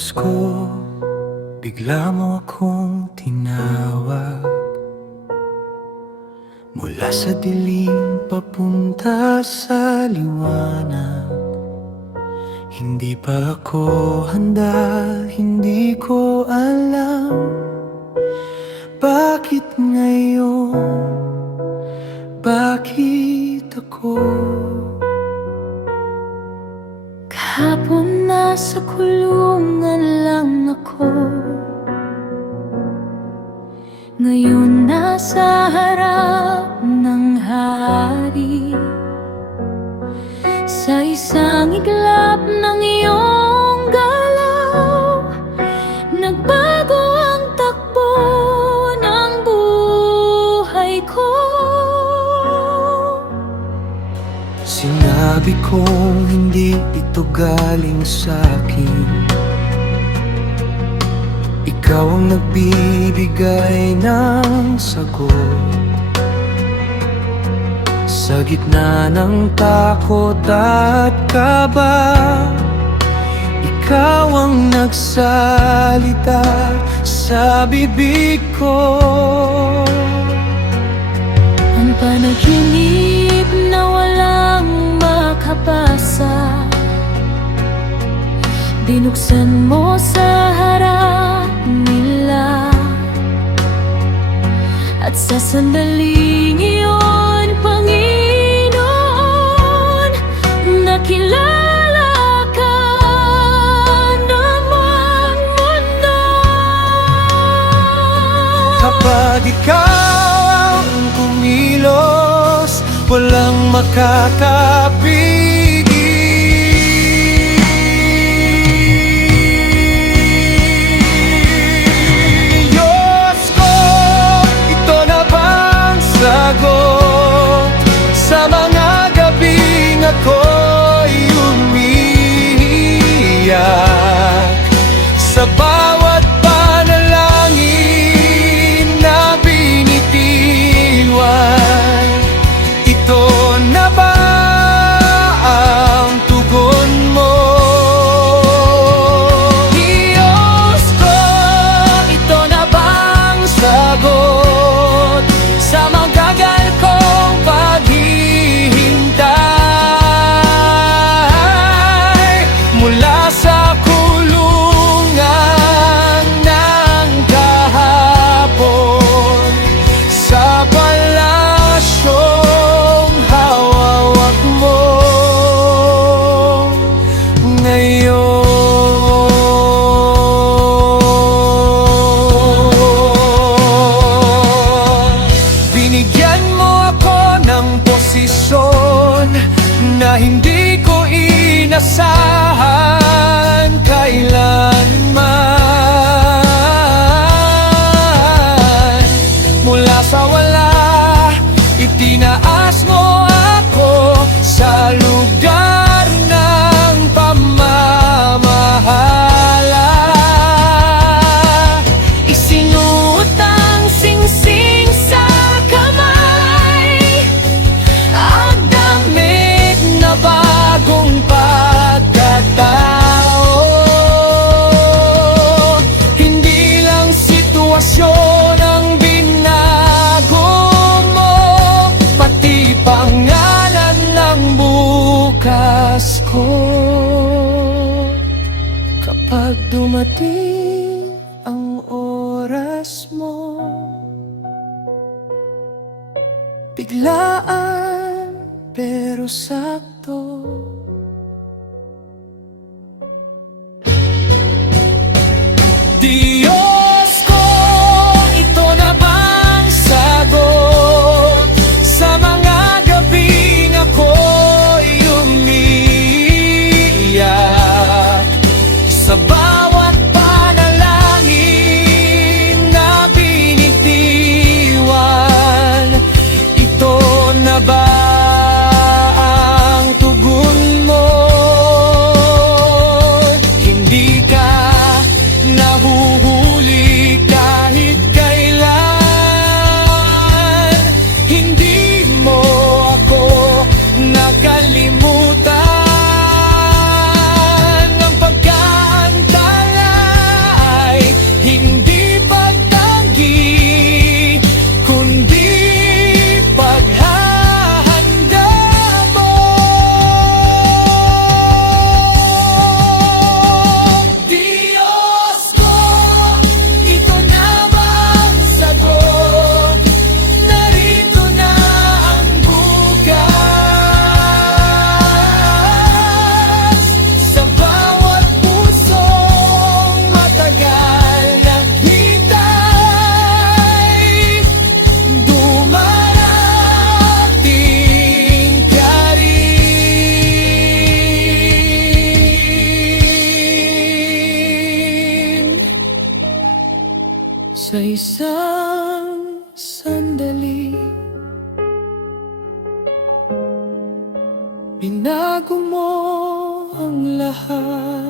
Diyos ko, bigla mo akong tinawag mula sa dilim papunta sa liwanag. Hindi pa ako handa, hindi ko alam bakit ngayon, bakit ako. Kahapon nasa kulungan lang ako, ngayon nasa harap ng hari. Sa isang iglap ng iyong galaw, nagbago ang takbo ng buhay ko. Sinabi kong hindi ito galing sa akin, ikaw ang nagbibigay ng sagot. Sa gitna ng takot at kaba, ikaw ang nagsalita sa bibig ko. Ang panaginip na walang makabasa, binuksan mo sa harap nila. At sa sandaling iyon, Panginoon, nakilala ka ng buong mundo. Kapag ikaw ang kumilos, walang makakapigil. Diyos ko, ito na bang sagot sa mga gabing ako'y umiiyak? Sa bawat panalangin na binitiwan, ito na ba ang tugon mo? Diyos ko, ito na bang sagot sa magagal kong paghihintay? Mula sa kulungan ng kahapon, sa palasyong hawak mo ngayon. Binigyan mo ako ng posisyon na hindi ko inasahan kailanman. Mula sa wala, itinaas mo ako sa lugar ng pamamahala. Isinuot ang singsing sa kamay, ang damit na bagong pagkatao. Hindi lang sitwasyon ang binago mo, pati pangalan ng bukas ko. Kapag dumating ang oras mo, biglaan pero sakto. Diyos ko, ito na bang sagot sa mga gabing ako'y umiiyak? Sa bawat panalangin na binitiwan, ito na ba ang tugon mo? Hindi ka nahuhuli Hindi pagtanggi, kundi paghahanda mo. Diyos ko, ito na bang sagot? Narito na ang bukas. Sa bawat pusong matagal naghintay, dumarating ka rin. Sa isang sandali, binago mo ang lahat.